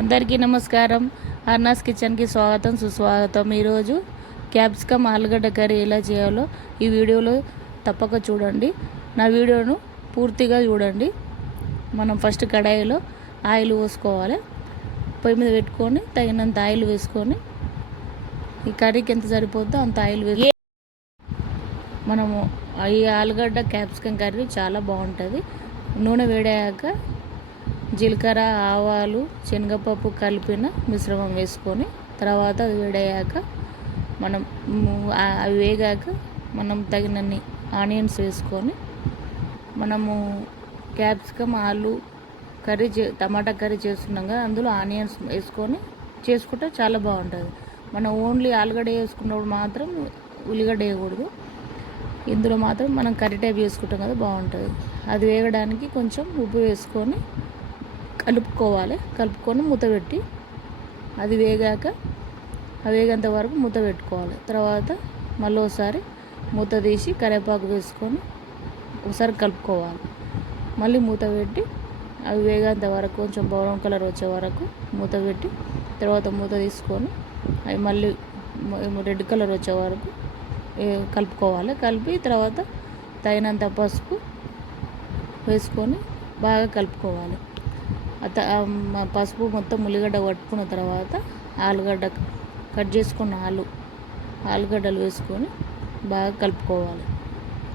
అందరికీ నమస్కారం. అర్నాస్ కిచెన్కి స్వాగతం సుస్వాగతం. ఈరోజు క్యాప్సికమ్ ఆలుగడ్డ కర్రీ ఎలా చేయాలో ఈ వీడియోలో తప్పక చూడండి. నా వీడియోను పూర్తిగా చూడండి. మనం ఫస్ట్ కడాయిలో ఆయిల్ పోసుకోవాలి. పొయ్యి మీద పెట్టుకొని తగినంత ఆయిల్ వేసుకొని ఈ కర్రీకి ఎంత సరిపోద్దో అంత ఆయిల్ వేసి మనము ఈ ఆలుగడ్డ క్యాప్సికమ్ కర్రీ చాలా బాగుంటుంది. నూనె వేడాక జీలకర్ర, ఆవాలు, శనగపప్పు కలిపిన మిశ్రమం వేసుకొని తర్వాత అది వేడయ్యాక మనం అవి వేగాక మనం తగినన్ని ఆనియన్స్ వేసుకొని మనము క్యాప్సికమ్ ఆలు కర్రీ టమాటా కర్రీ చేస్తున్నాం కదా, అందులో ఆనియన్స్ వేసుకొని చేసుకుంటే చాలా బాగుంటుంది. మనం ఓన్లీ ఆలుగడ్డ వేసుకున్నప్పుడు మాత్రం ఉల్లిగడ్డ వేయకూడదు. ఇందులో మాత్రం మనం కర్రీ టైప్ చేసుకుంటాం కదా, బాగుంటుంది. అది వేగడానికి కొంచెం ఉప్పు వేసుకొని కలుపుకొని మూత పెట్టి అది వేగేంత వరకు మూత పెట్టుకోవాలి. తర్వాత మళ్ళీ ఒకసారి మూత తీసి కరివేపాకు వేసుకొని ఒకసారి కలుపుకోవాలి. మళ్ళీ మూత పెట్టి అవి వేగేంత వరకు కొంచెం బ్రౌన్ కలర్ వచ్చే వరకు మూత పెట్టి తర్వాత మూత తీసుకొని అవి మళ్ళీ రెడ్ కలర్ వచ్చే వరకు కలుపుకోవాలి. కలిపి తర్వాత తగినంత పసుపు వేసుకొని బాగా కలుపుకోవాలి. పసుపు మొత్తం ఉల్లిగడ్డ పట్టుకున్న తర్వాత ఆలుగడ్డ కట్ చేసుకున్న ఆలుగడ్డలు వేసుకొని బాగా కలుపుకోవాలి.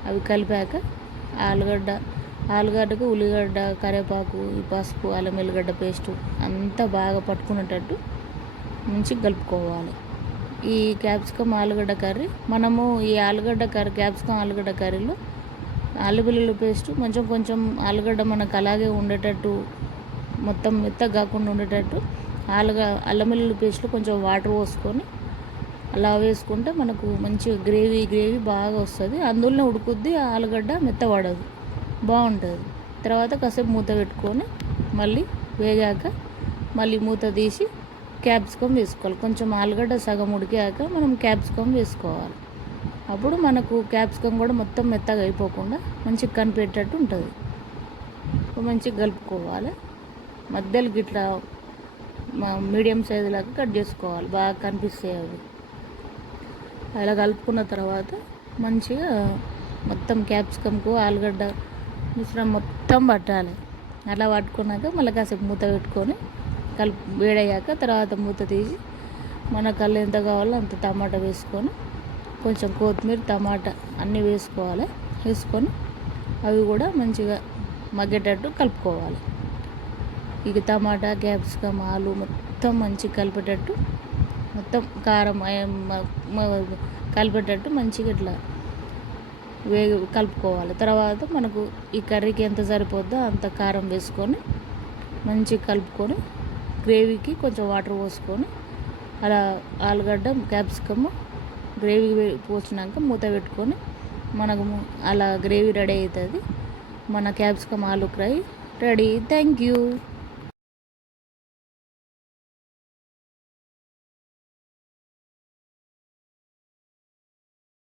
అవి కలిపాక ఆలుగడ్డకు ఉల్లిగడ్డ, కరివేపాకు, ఈ పసుపు, అల్లం వెల్లిగడ్డ పేస్టు అంతా బాగా పట్టుకునేటట్టు మంచిగా కలుపుకోవాలి. ఈ క్యాప్సికమ్ ఆలుగడ్డ కర్రీ మనము ఈ క్యాప్సికమ్ ఆలుగడ్డ కర్రీలో అల్లం వెల్లుల్లి పేస్టు కొంచెం ఆలుగడ్డ మనకు అలాగే ఉండేటట్టు, మొత్తం మెత్తగా కాకుండా ఉండేటట్టు అల్లం వెల్లుల్లి పేస్ట్లో కొంచెం వాటర్ పోసుకొని అలా వేసుకుంటే మనకు మంచి గ్రేవీ బాగా వస్తుంది. అందులోనే ఉడుకుద్ది, ఆలుగడ్డ మెత్తపడదు, బాగుంటుంది. తర్వాత కాసేపు మూత పెట్టుకొని మళ్ళీ వేగాక మళ్ళీ మూత తీసి క్యాప్సికమ్ వేసుకోవాలి. కొంచెం ఆలుగడ్డ సగం ఉడికాక మనం క్యాప్సికమ్ వేసుకోవాలి. అప్పుడు మనకు క్యాప్సికమ్ కూడా మొత్తం మెత్తగా అయిపోకుండా మంచిగా కనిపెట్టేటట్టు ఉంటుంది. మంచిగా కలుపుకోవాలి. మధ్యలో గిట్లా మీడియం సైజు లాగా కట్ చేసుకోవాలి, బాగా కనిపిస్తాయి అవి. అలా కలుపుకున్న తర్వాత మంచిగా మొత్తం క్యాప్సికమ్కు ఆలుగడ్డ మిశ్రమం మొత్తం పట్టాలి. అలా పట్టుకున్నాక మళ్ళీ కాసేపు మూత పెట్టుకొని వేడయ్యాక తర్వాత మూత తీసి మనకు అల్లం ఎంత కావాలో అంత టమాటా వేసుకొని కొంచెం కొత్తిమీర, టమాటా అన్నీ వేసుకొని అవి కూడా మంచిగా మగ్గేటట్టు కలుపుకోవాలి. ఇక టమాటా, క్యాప్సికమ్, ఆలు మొత్తం మంచిగా కలిపేటట్టు, మొత్తం కారం కలిపేటట్టు మంచిగా ఇట్లా కలుపుకోవాలి. తర్వాత మనకు ఈ కర్రీకి ఎంత సరిపోద్దో అంత కారం వేసుకొని మంచిగా కలుపుకొని గ్రేవీకి కొంచెం వాటర్ పోసుకొని అలా ఆలుగడ్డ, క్యాప్సికమ్ గ్రేవీ పోసినాక మూత పెట్టుకొని మనకు అలా గ్రేవీ రెడీ అవుతుంది. మన క్యాప్సికమ్ ఆలు ఫ్రై రెడీ. Thank you.